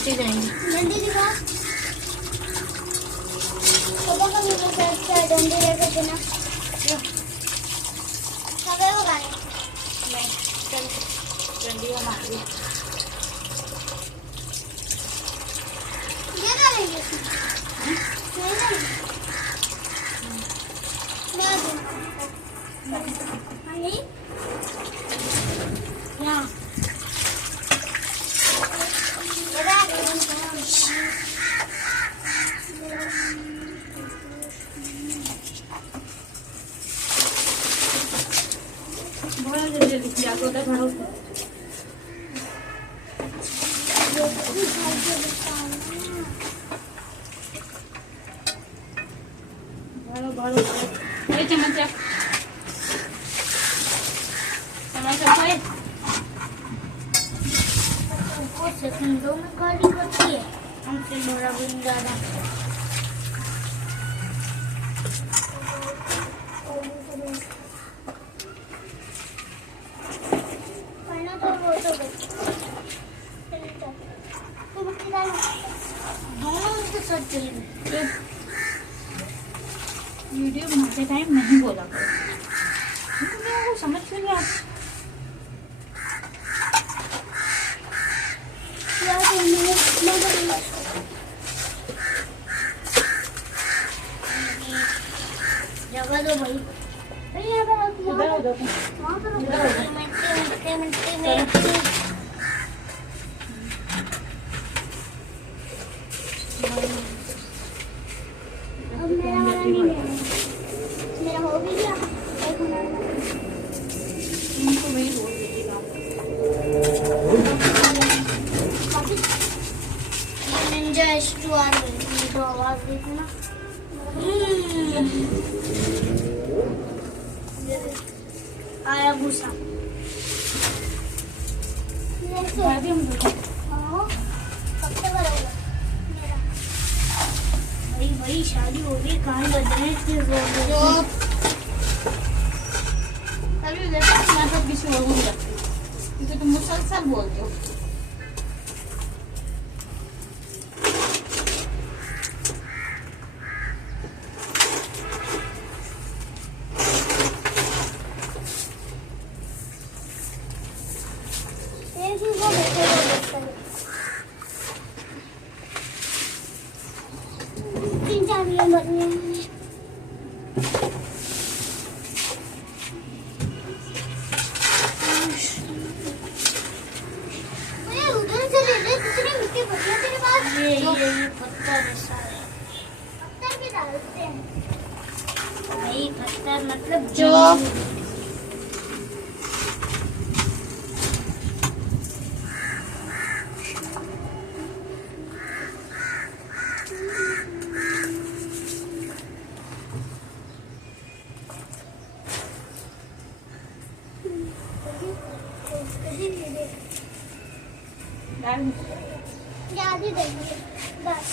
नीचे जाएंगे। डंडी दिखा। पापा का भी अच्छा डंडी लेके देना। सबे वो गाने। नहीं चल डंडी हमारी। ये क्या लेंगे? नहीं नहीं। मैं दूँ। नहीं। यहाँ। बहुत जल्दी क्या होता है भाड़ों को। भाड़ों भाड़ों ये चम्मच चम्मच ऊपर सेकंडों में गाड़ी करती है हमसे बड़ा भी ज्यादा। पढ़ना तो वो तो दोनों उनके साथ चलेंगे। वीडियो बनाते टाइम नहीं बोला करो, वो समझ में नहीं आता। जगह दो भाई। यहाँ पर इधर हो जाओ। वहाँ पर मिनटे अब मेरा वाला नहीं है। मेरा हो भी गया। एक मिनट इनको वही बोल दीजिएगा। निंजा H2R में तो आवाज देखो ना। आया गुस्सा। शादी हम लोग हाँ, कब तक करोगे? मेरा। भाई शादी हो गई, कान बज रहे हैं, फिर बोल रहे हो। तभी देखो मैं तो किसी और को लगती हूँ, क्योंकि तुम मुसलसल बोलते हो। एक ही वो बैठे हैं। 3-4 दिन बनने हैं। उधर से ले ले, दूसरी मिट्टी बची है तेरे पास। ये पत्थर है सारे। पत्थर भी डालते हैं भाई, पत्थर मतलब जो याद ही देंगे बस।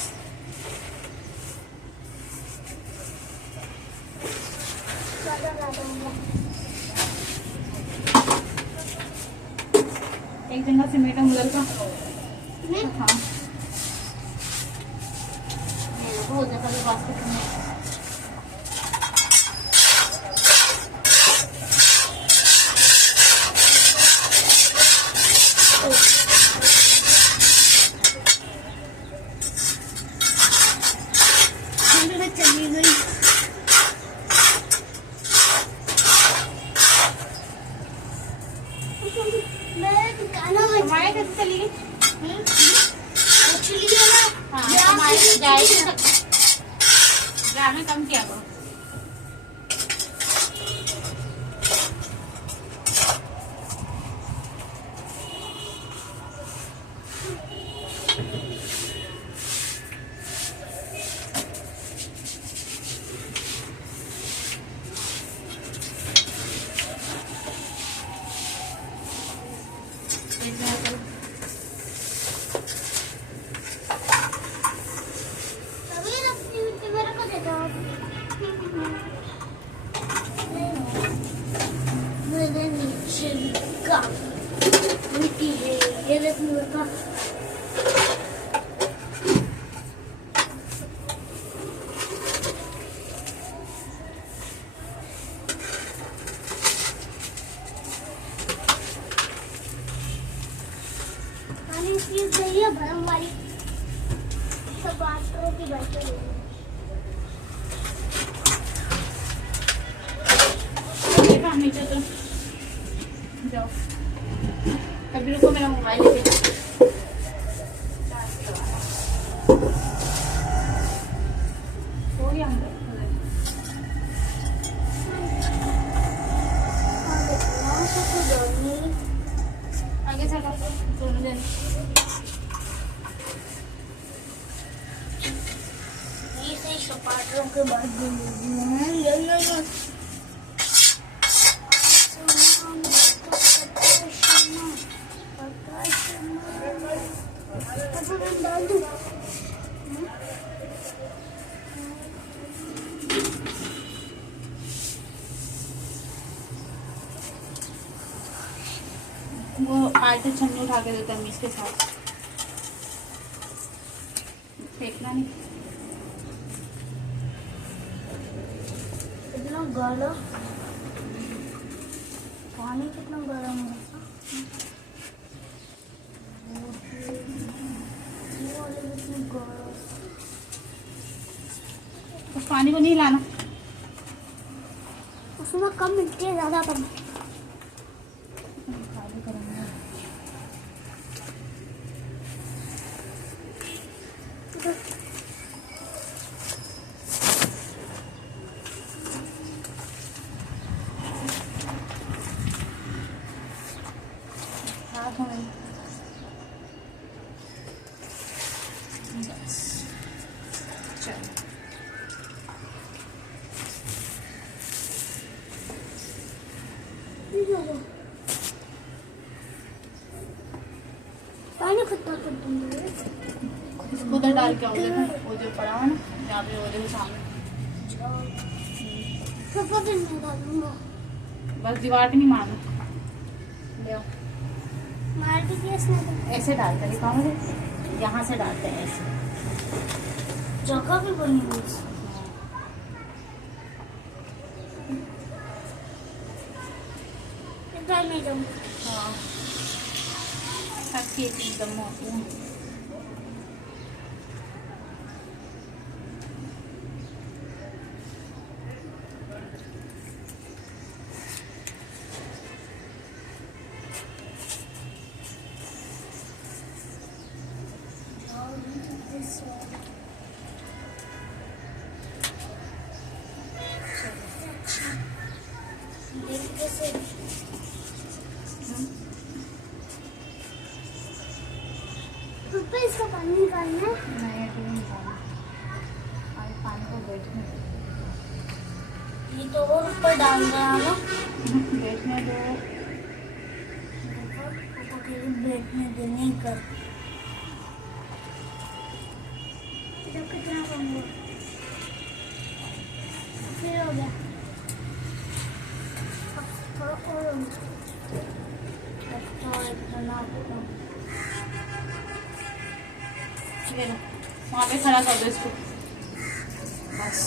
एक जगह से मेरा मुगल का हाँ वो जगह के बास्केट में चली गई। हमारे घर से चली गई एक्चुअली है ना, हमारे जाएगी ड्रामे कम किया करो। मिट्टी है ये देख मुर्गा ये भरम वाली टमाटरों की बैठे देखा नीचे तो जाओ। अभी रुको, मेरा मोबाइल लेके हो गया अंदर। आगे चलो दोनों जन। ये सही टमाटरों के बाद डाल दूं। वो आटे छन्नी उठा के देता है इसके साथ, फेंकना नहीं। कितना गाढ़ा पानी, कितना गर्म है। उस पानी को नहीं लाना, उसमें कम मिट्टी है, ज्यादा कम। पानी खत्ता कर दूंगी। उधर डाल के आओगे, वो जो पड़ा है ना यहाँ पे, वो देखो सामने। नहीं डालूंगा, बस दीवार पे नहीं मारना। ले आओ। मार भी दिया इसने तो। ऐसे डालते हैं, दिखाओ मुझे। यहाँ से डालते हैं ऐसे। जगह भी बनी हुई है। इधर नहीं जाऊंगा। हाँ, सब चीज एकदम होती है। इसका पानी निकालना है। नहीं, अभी नहीं निकालना। आज पानी को बैठने दो। ये तो और ऊपर डाल रहा है ना। बैठने दो। तो केवल बैठने दे, नहीं कर। जब कितना कम हुआ, फिर हो गया। थोड़ा और हो गया। इतना वहाँ पे खड़ा कर दो इसको, बस।